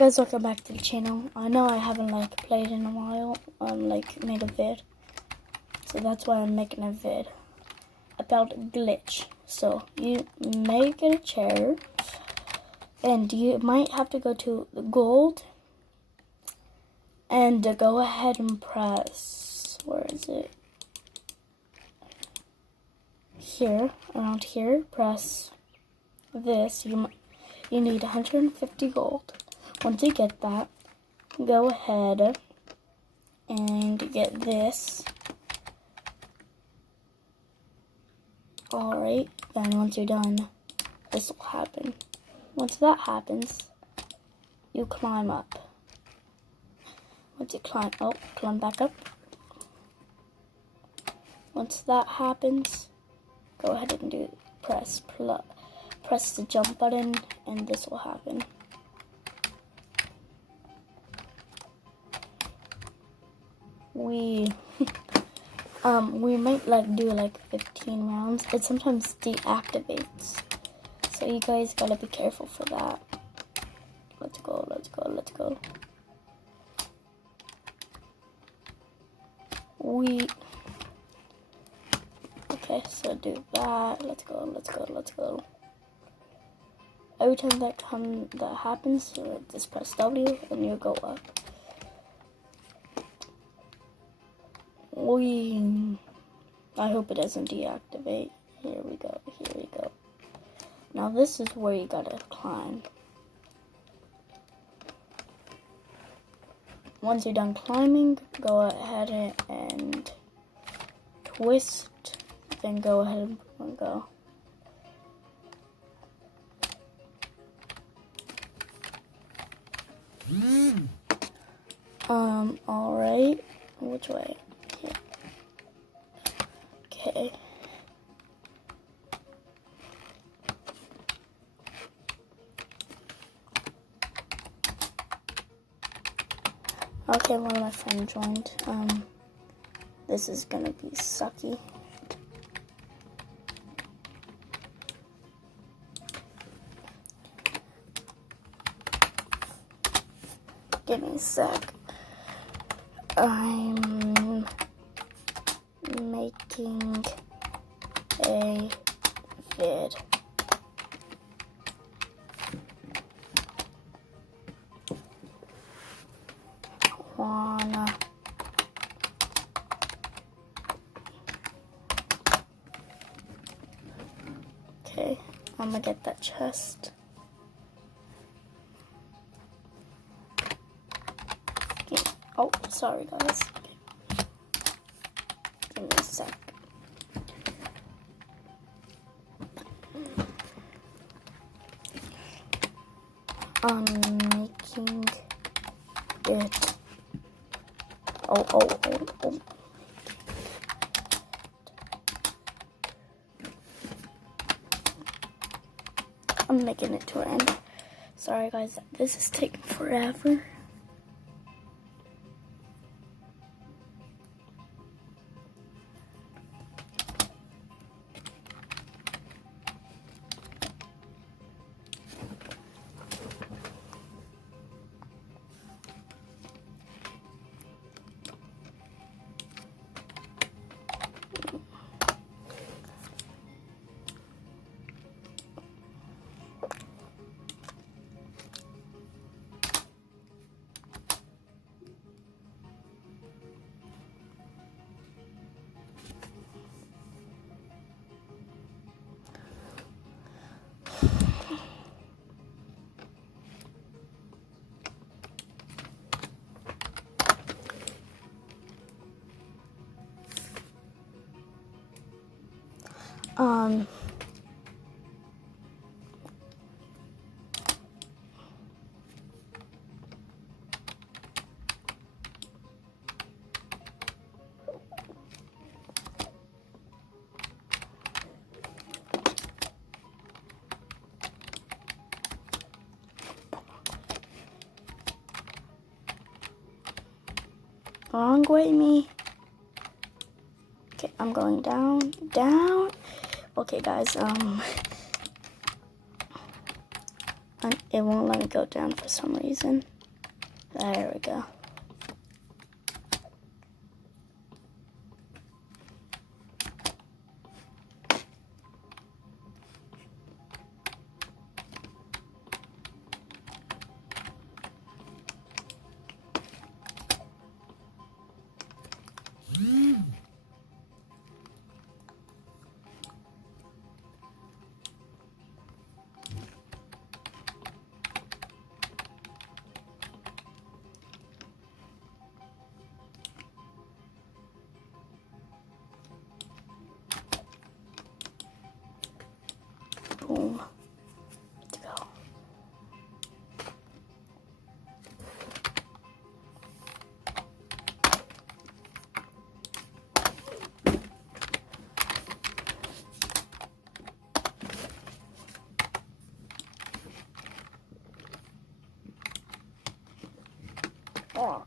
Guys, welcome back to the channel. I know I haven't played in a while, made a vid, so that's why I'm making a vid about glitch. So you may get a chair, and you might have to go to the gold, and go ahead and press, where is it? Here, around here, press this. You need 150 gold. Once you get that, go ahead and get this. Alright, and once you're done, this will happen. Once that happens, you climb up. Once you climb back up. Once that happens, go ahead and press the jump button, and this will happen. We might do 15 rounds. It sometimes deactivates, so you guys gotta be careful for that. Let's go. Okay, so do that. Let's go. Every time that happens, just press W and you go up. I hope it doesn't deactivate. Here we go. Now this is where you gotta climb. Once you're done climbing, go ahead and twist, then go ahead and go. Alright, which way? Here. Okay. Okay, one of my friends joined. This is gonna be sucky. Give me a sec. I'm making a vid. Okay, I'm gonna get that chest. Oh, sorry guys. Give me a sec. I'm making it. Oh. I'm making it to an end. Sorry guys, this is taking forever. Wrong way, me. Okay, I'm going down. Okay, guys, And it won't let me go down for some reason. There we go. Boom. Let's go. Oh.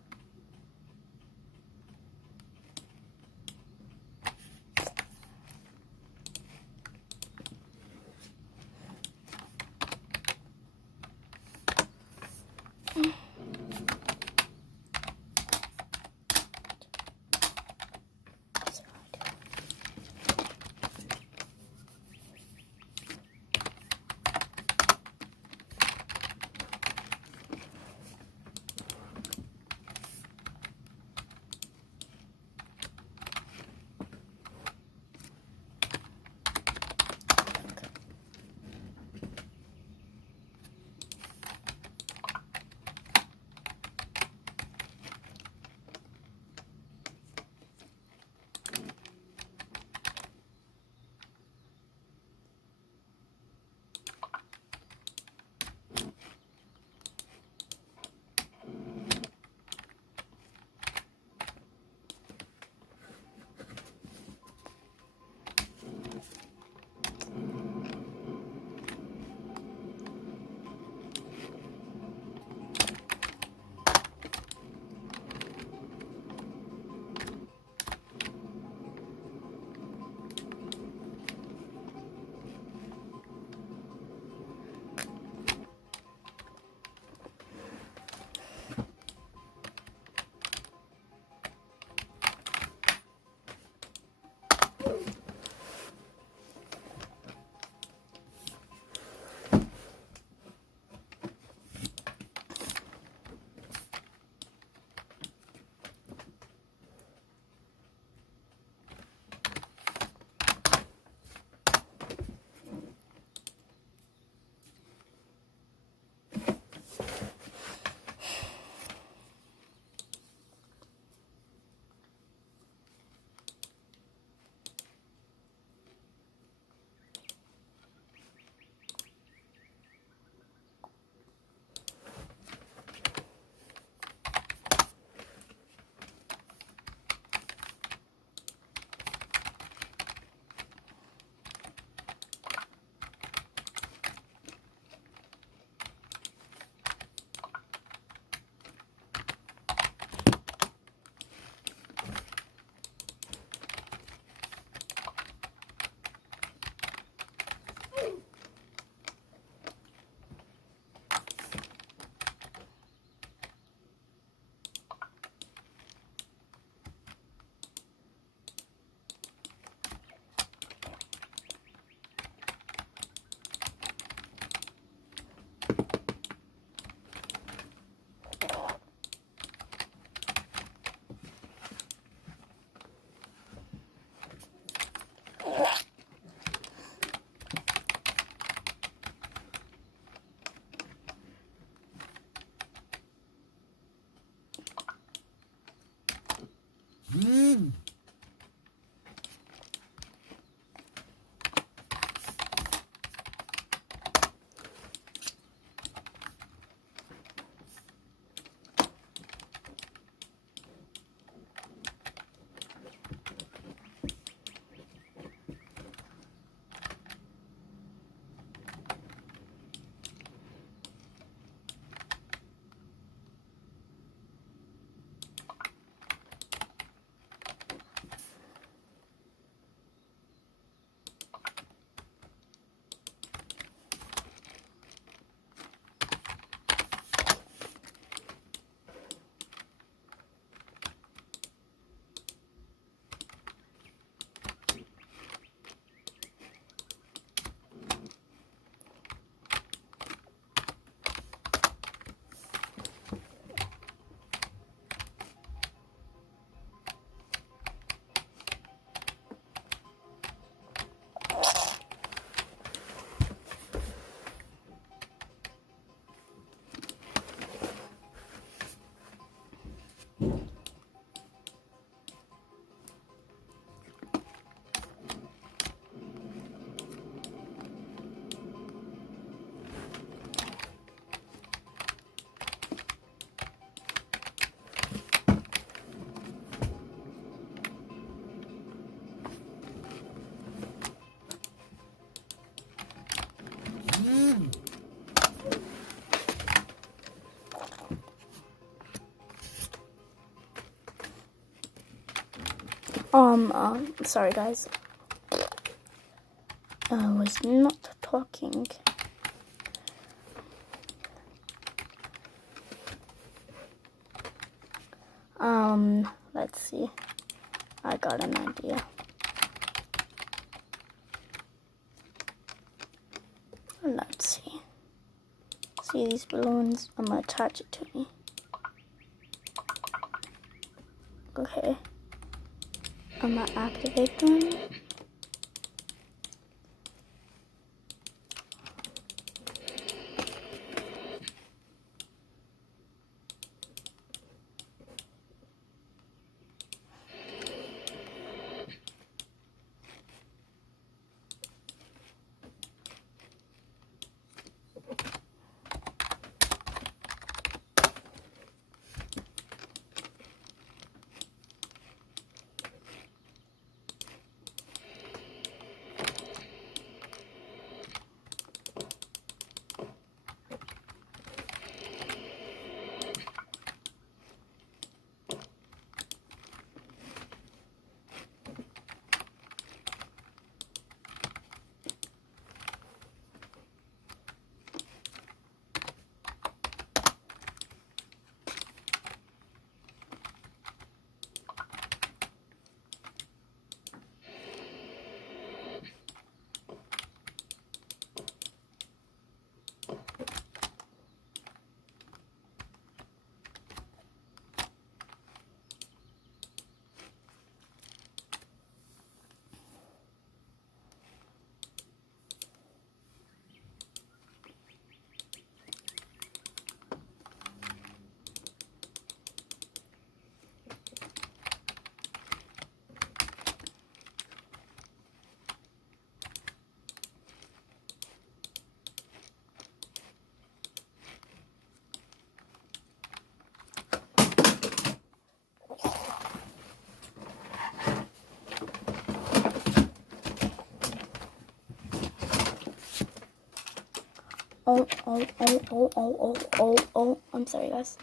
Sorry guys. I was not talking. Let's see. I got an idea. Let's see. See these balloons? I'm gonna attach it to me. Okay. I'm gonna activate them. Oh, I'm sorry, guys.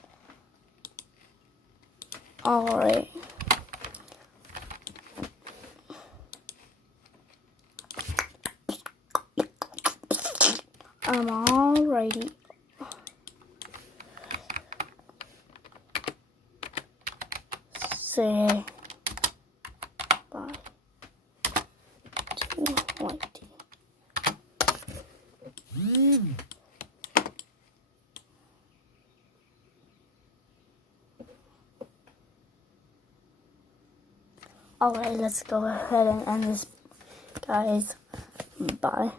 Alright. I'm alrighty. Say bye to Whitey. Alright, let's go ahead and end this, guys. Bye.